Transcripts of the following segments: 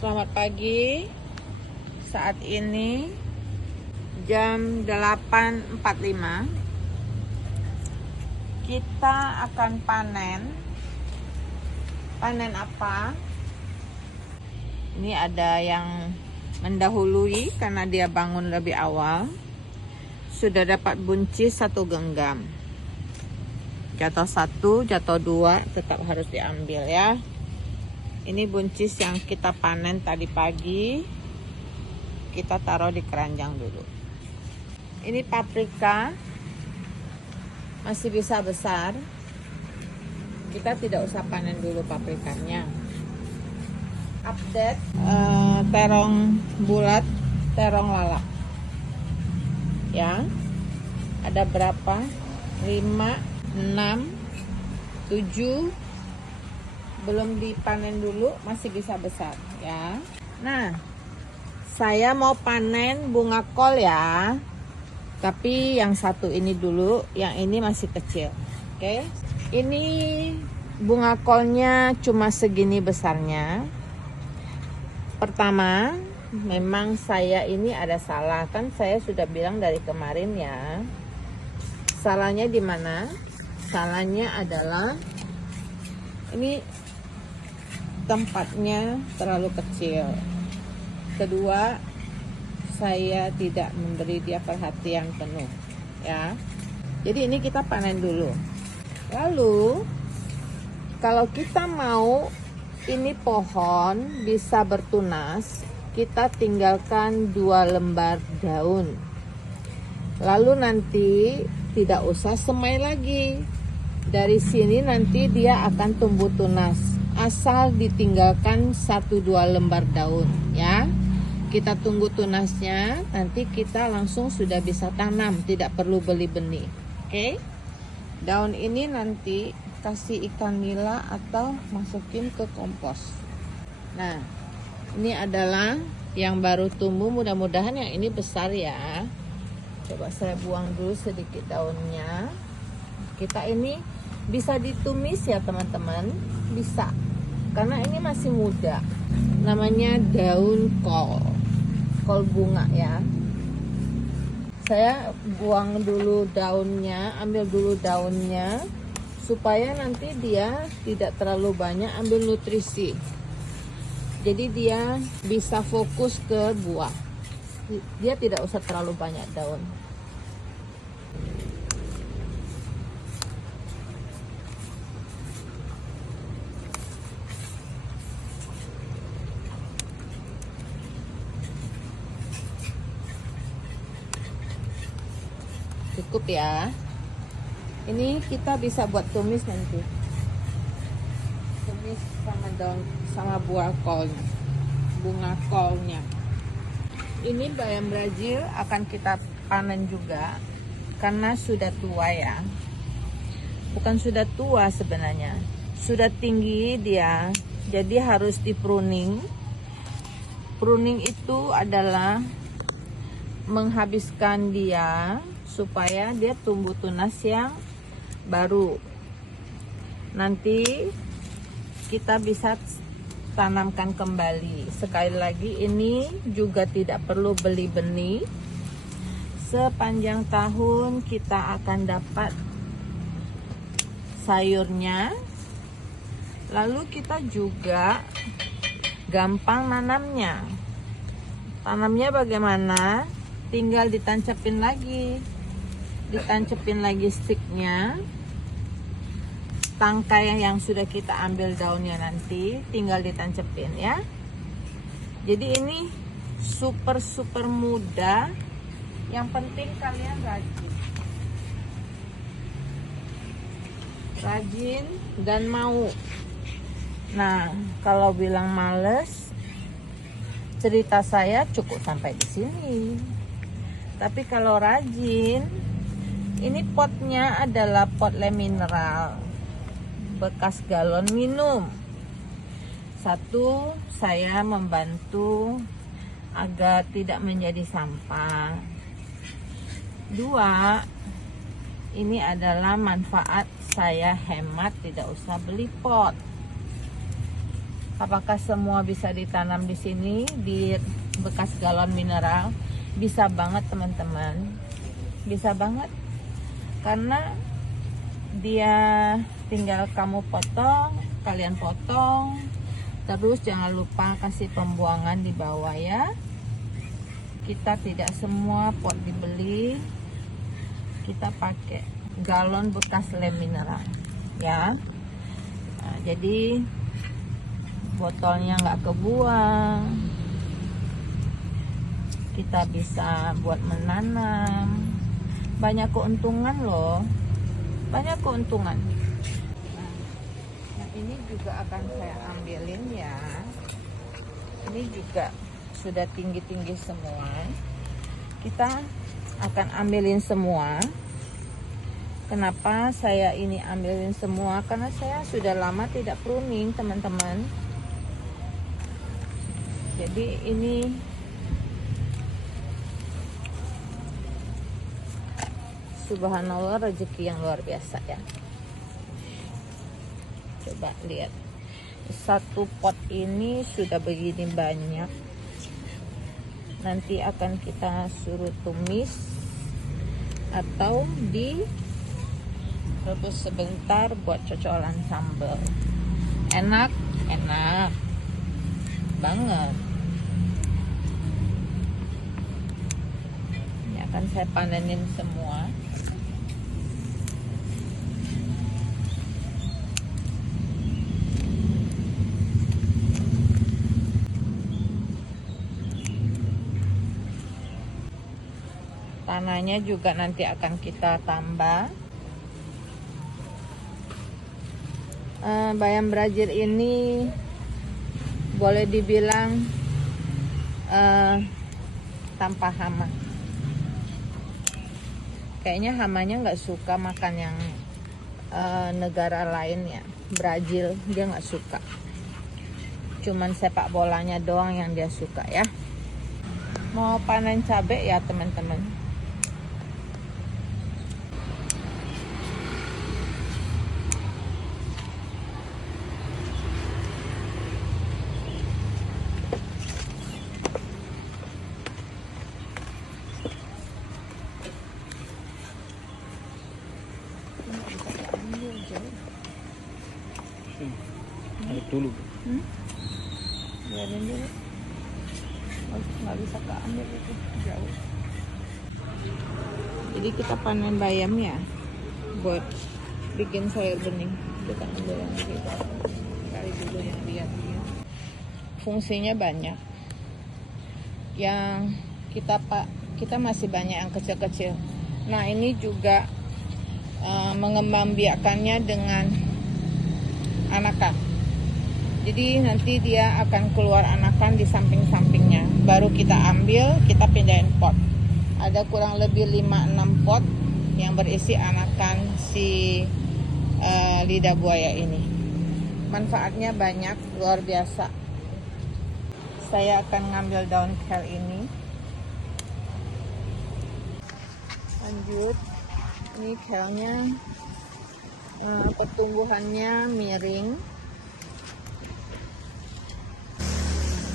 Selamat pagi. Saat ini jam 8.45. Kita akan panen. Panen apa? Ini ada yang mendahului karena dia bangun lebih awal. Sudah dapat buncis 1 genggam. Jatuh 1, jatuh 2 tetap harus diambil ya. Ini buncis yang kita panen tadi pagi. Kita taruh di keranjang dulu. Ini paprika masih bisa besar. Kita tidak usah panen dulu paprikanya. Update terong bulat, terong lalap. Ya. Ada berapa? 5, 6, 7. Belum dipanen dulu, masih bisa besar ya. Nah, saya mau panen bunga kol ya. Tapi yang satu ini dulu, yang ini masih kecil. Oke. Ini bunga kolnya cuma segini besarnya. Pertama, memang saya ini ada salah, kan saya sudah bilang dari kemarin ya. Salahnya di mana? Salahnya adalah ini tempatnya terlalu kecil. Kedua, saya tidak memberi dia perhatian penuh ya. Jadi ini kita panen dulu. Lalu kalau kita mau ini pohon bisa bertunas, kita tinggalkan 2 lembar daun. Lalu nanti tidak usah semai lagi. Dari sini nanti dia akan tumbuh tunas. Asal ditinggalkan 1-2 lembar daun ya. Kita tunggu tunasnya, nanti kita langsung sudah bisa tanam, tidak perlu beli benih. Oke. Daun ini nanti kasih ikan nila atau masukin ke kompos. Nah, ini adalah yang baru tumbuh, mudah-mudahan yang ini besar ya. Coba saya buang dulu sedikit daunnya. Kita ini bisa ditumis ya teman-teman, bisa. Karena ini masih muda. Namanya daun kol. Kol bunga ya. Saya buang dulu daunnya, ambil dulu daunnya supaya nanti dia tidak terlalu banyak ambil nutrisi. Jadi dia bisa fokus ke buah. Dia tidak usah terlalu banyak daun. Cukup ya. Ini kita bisa buat tumis nanti. Tumis sama daun, sama buah kolnya, bunga kolnya. Ini bayam Brazil akan kita panen juga karena sudah tua ya. Bukan sudah tua sebenarnya, sudah tinggi dia. Jadi harus di pruning. Pruning itu adalah menghabiskan dia supaya dia tumbuh tunas yang baru. Nanti kita bisa tanamkan kembali. Sekali lagi ini juga tidak perlu beli benih. Sepanjang tahun kita akan dapat sayurnya. Lalu kita juga gampang nanamnya. Tanamnya bagaimana? Tinggal ditancepin lagi sticknya. Tangkai yang sudah kita ambil daunnya nanti tinggal ditancepin ya. Jadi ini super mudah. Yang penting kalian rajin dan mau. Nah, kalau bilang males, cerita saya cukup sampai di sini. Tapi kalau rajin, ini potnya adalah pot lem mineral bekas galon minum. 1, saya membantu agar tidak menjadi sampah. 2, ini adalah manfaat saya hemat, tidak usah beli pot. Apakah semua bisa ditanam di sini di bekas galon mineral? Bisa banget teman-teman, bisa banget, karena dia tinggal kalian potong, terus jangan lupa kasih pembuangan di bawah ya. Kita tidak semua pot dibeli, kita pakai galon bekas lem mineral ya. Nah, jadi botolnya nggak kebuang, kita bisa buat menanam, banyak keuntungan loh, banyak keuntungan. Nah, ini juga akan saya ambilin ya. Ini juga sudah tinggi-tinggi semua. Kita akan ambilin semua. Kenapa saya ini ambilin semua? Karena saya sudah lama tidak pruning teman-teman. Jadi ini subhanallah, rezeki yang luar biasa ya. Coba lihat, satu pot ini sudah begini banyak. Nanti akan kita suruh tumis atau direbus sebentar buat cocolan sambal. Enak banget. Ini akan saya panenin semua. Tanahnya juga nanti akan kita tambah. Bayam Brazil ini boleh dibilang tanpa hama. Kayaknya hamanya nggak suka makan yang negara lain ya. Brazil dia nggak suka. Cuman sepak bolanya doang yang dia suka ya. Mau panen cabai ya teman-teman. Dulu. Biarin dulu. Nggak bisa keambil itu jauh. Jadi kita panen bayam ya, buat bikin sayur bening. Kita ambil yang gitu. Kali dulu yang lihat dia. Fungsinya banyak. Yang kita masih banyak yang kecil-kecil. Nah ini juga mengembangbiakannya dengan anakan. Jadi nanti dia akan keluar anakan di samping-sampingnya. Baru kita ambil, kita pindahin pot. Ada kurang lebih 5-6 pot yang berisi anakan si lidah buaya ini. Manfaatnya banyak, luar biasa. Saya akan ngambil daun kale ini. Lanjut, ini kale-nya pertumbuhannya miring.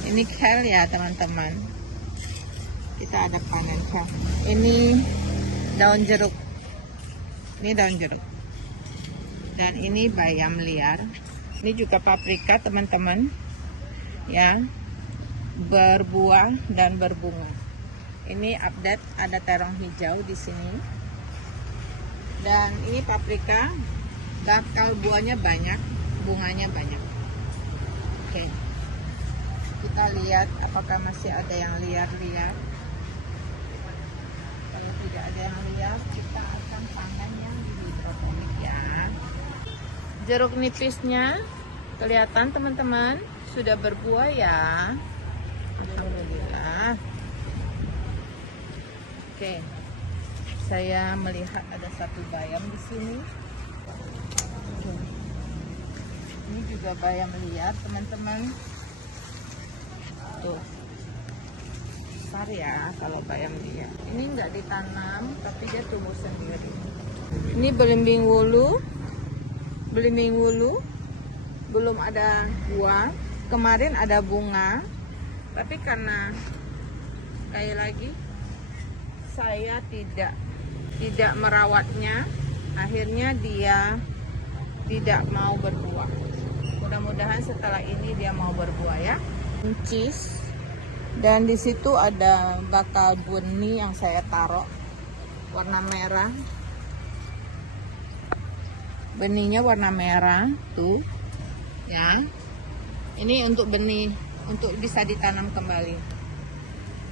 Ini kale ya teman-teman. Kita ada panen kale. Ini daun jeruk. Ini daun jeruk. Dan ini bayam liar. Ini juga paprika teman-teman. Ya. Berbuah dan berbunga. Ini update, ada terong hijau di sini. Dan ini paprika. Bakal buahnya banyak, bunganya banyak. Oke. Kita lihat apakah masih ada yang liar-liar. Kalau tidak ada yang liar, kita akan panen yang di hidroponik ya. Jeruk nipisnya kelihatan teman-teman, sudah berbuah ya. Alhamdulillah. Oke. Saya melihat ada satu bayam di sini. Ini juga bayam liar teman-teman. Tuh, besar ya kalau bayam liar. Ini enggak ditanam, tapi dia tumbuh sendiri. Ini belimbing wulu, belum ada buah. kemarin ada bunga, tapi karena kayak lagi saya tidak merawatnya, akhirnya dia tidak mau berbuah. Mudah-mudahan setelah ini dia mau berbuah ya. Buncis, dan di situ ada bakal benih yang saya taruh warna merah. Benihnya warna merah tuh ya. Ini untuk benih, untuk bisa ditanam kembali.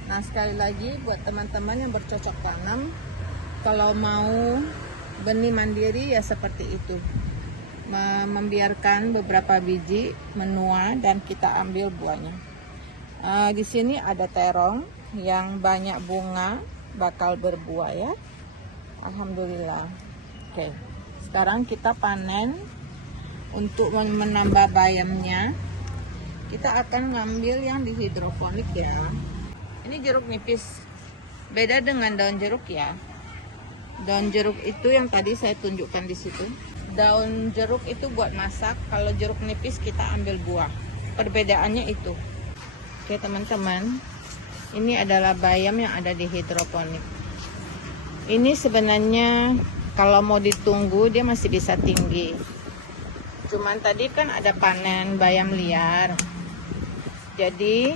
Nah, sekali lagi buat teman-teman yang bercocok tanam, kalau mau benih mandiri ya seperti itu, membiarkan beberapa biji menua dan kita ambil buahnya. Di sini ada terong yang banyak bunga, bakal berbuah ya. Alhamdulillah. Oke, sekarang kita panen. Untuk menambah bayamnya, kita akan ngambil yang di hidroponik ya. Ini jeruk nipis, beda dengan daun jeruk ya. Daun jeruk itu yang tadi saya tunjukkan di situ. Daun jeruk itu buat masak, kalau jeruk nipis kita ambil buah. Perbedaannya itu. Oke teman-teman, ini adalah bayam yang ada di hidroponik. Ini sebenarnya kalau mau ditunggu dia masih bisa tinggi. Cuman tadi kan ada panen bayam liar, jadi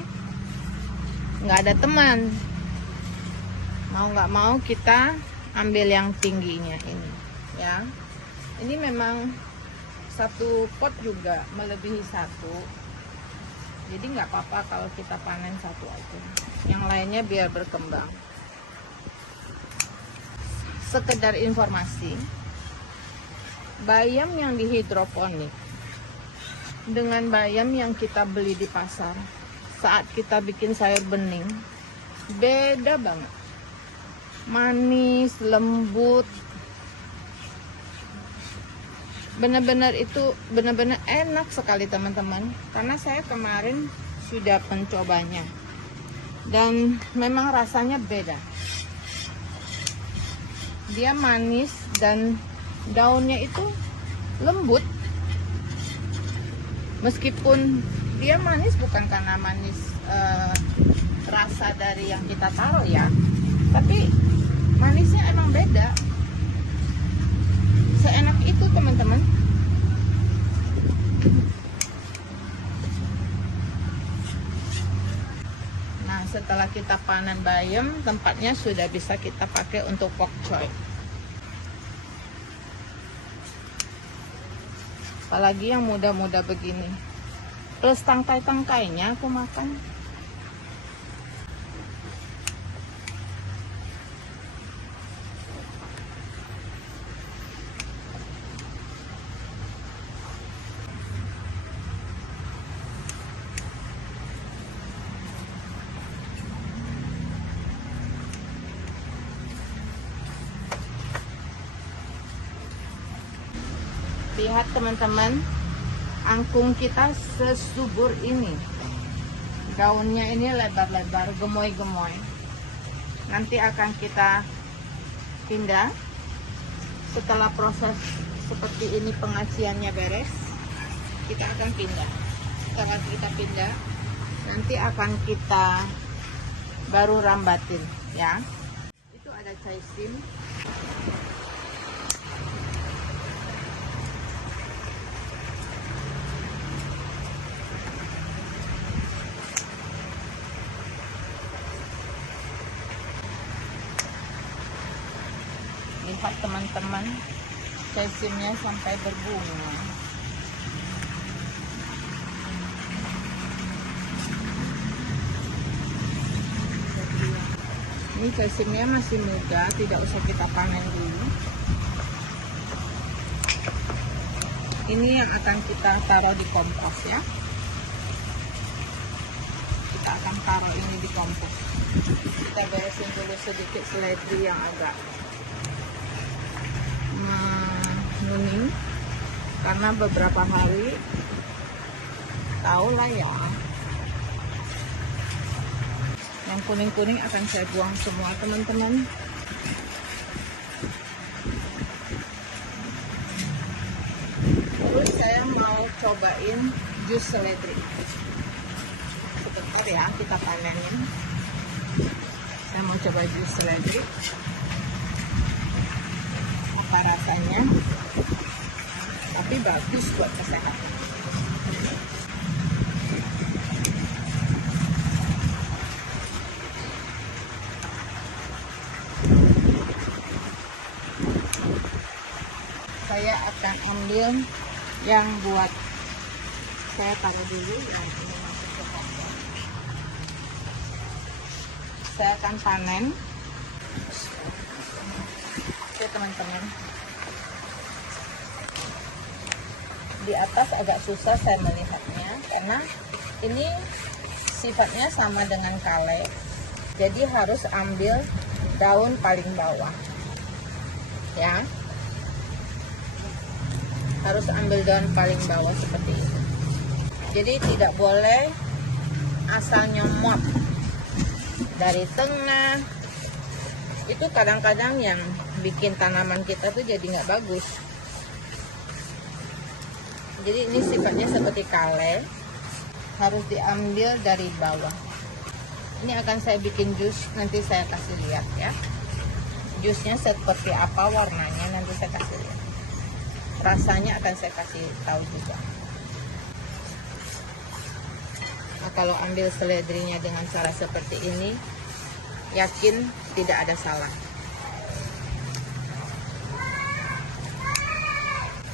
nggak ada teman. Mau nggak mau kita ambil yang tingginya ini ya. Ini memang satu pot juga melebihi satu, jadi nggak apa-apa kalau kita panen satu aja, yang lainnya biar berkembang. Sekedar informasi, bayam yang di hidroponik dengan bayam yang kita beli di pasar saat kita bikin sayur bening beda banget. Manis, lembut, benar-benar enak sekali teman-teman. Karena saya kemarin sudah mencobanya dan memang rasanya beda. Dia manis dan daunnya itu lembut. Meskipun dia manis bukan karena manis rasa dari yang kita taruh ya, tapi manisnya emang beda. Seenak itu teman-teman. Nah, setelah kita panen bayam, tempatnya sudah bisa kita pakai untuk pok choy. Apalagi yang muda-muda begini, plus tangkai-tangkainya aku makan. Lihat teman-teman, angkung kita sesubur ini. Daunnya ini lebar-lebar, gemoy-gemoy. Nanti akan kita pindah. Setelah proses seperti ini pengaciannya beres, kita akan pindah. Setelah kita pindah, nanti akan kita baru rambatin ya. Itu ada caisim. Lihat teman-teman, caisimnya sampai berbunga. Ini caisimnya masih muda, tidak usah kita panen dulu. Ini yang akan kita taruh di kompos ya. Kita akan taruh ini di kompos. Kita beresin dulu sedikit seledri yang agak kuning, karena beberapa hari tahu lah ya, yang kuning-kuning akan saya buang semua teman-teman. Terus saya mau cobain jus seledri. ya kita panenin. Saya mau coba jus seledri, apa rasanya, tapi bagus buat kesehatan. Saya akan ambil yang buat, saya taruh dulu yang ini masuk ke kaca. Saya akan panen. Oke teman-teman, di atas agak susah saya melihatnya karena ini sifatnya sama dengan kale, jadi harus ambil daun paling bawah ya, harus ambil daun paling bawah seperti itu. Jadi tidak boleh asal nyomot dari tengah. Itu kadang-kadang yang bikin tanaman kita tuh jadi nggak bagus. Jadi ini sifatnya seperti kale, harus diambil dari bawah. Ini akan saya bikin jus, nanti saya kasih lihat ya. Jusnya seperti apa warnanya nanti saya kasih lihat. Rasanya akan saya kasih tahu juga. Nah, kalau ambil seledrinya dengan cara seperti ini, yakin tidak ada salah.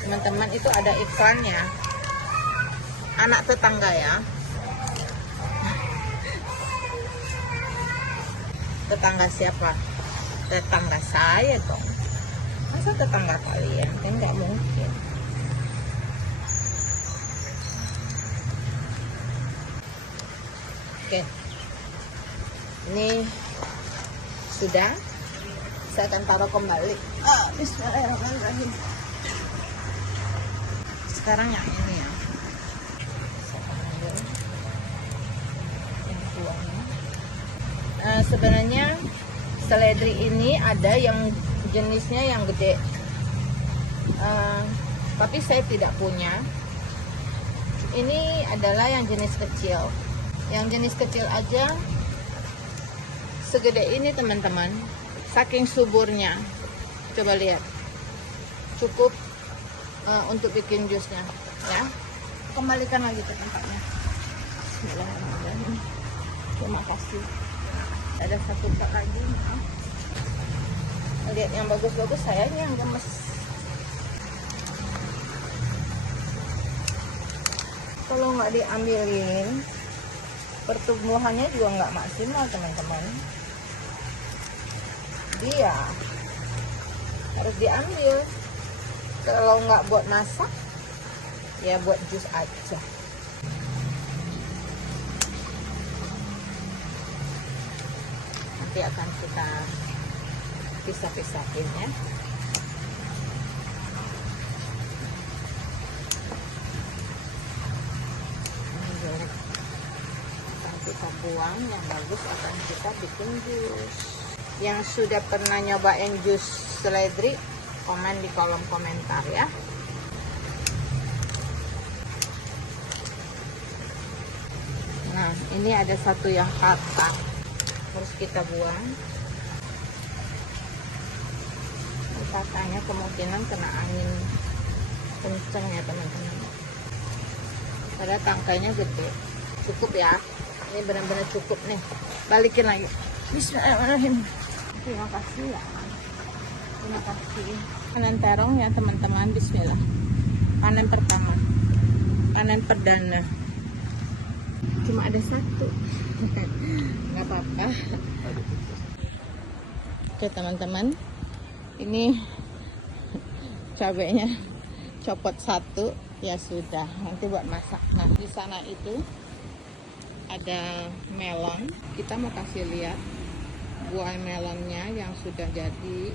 Teman-teman, itu ada iklannya, anak tetangga ya. Tetangga siapa? Tetangga saya dong. Masa tetangga kalian? Kan nggak mungkin. Oke, ini sudah. Saya akan taruh kembali. Bismillahirrahmanirrahim. Sekarang yang ini ya. Saya ambil yang buahnya. Sebenarnya seledri ini ada yang jenisnya yang gede, tapi saya tidak punya. Ini adalah yang jenis kecil. Yang jenis kecil aja segede ini teman-teman, saking suburnya. Coba lihat, cukup untuk bikin jusnya ya. Kembalikan lagi ke tempatnya. Bismillahirrahmanirrahim. Terima kasih. Ada satu pak lagi, maaf. Lihat yang bagus-bagus, sayangnya yang gemes. Kalau nggak diambilin, pertumbuhannya juga nggak maksimal teman-teman. Dia harus diambil. Kalau nggak buat masak, ya buat jus aja. Nanti akan kita pisah-pisahin ya. Ini jelek, akan kita buang, yang bagus akan kita bikin jus. Yang sudah pernah nyobain jus seledri, komen di kolom komentar ya. Nah, ini ada satu yang patah, harus kita buang. Patahnya kemungkinan kena angin kenceng ya teman-teman. Padahal tangkainya gede. Cukup ya, ini benar-benar cukup nih. Balikin lagi. Bismillahirrahmanirrahim. Terima kasih ya. Terima kasih. Panen terong ya teman-teman. Bismillah. Panen pertama, panen perdana. Cuma ada satu. Nggak apa-apa. Oke teman-teman, ini cabenya copot satu, ya sudah, nanti buat masak. Nah, di sana itu ada melon. Kita mau kasih lihat buah melonnya yang sudah jadi.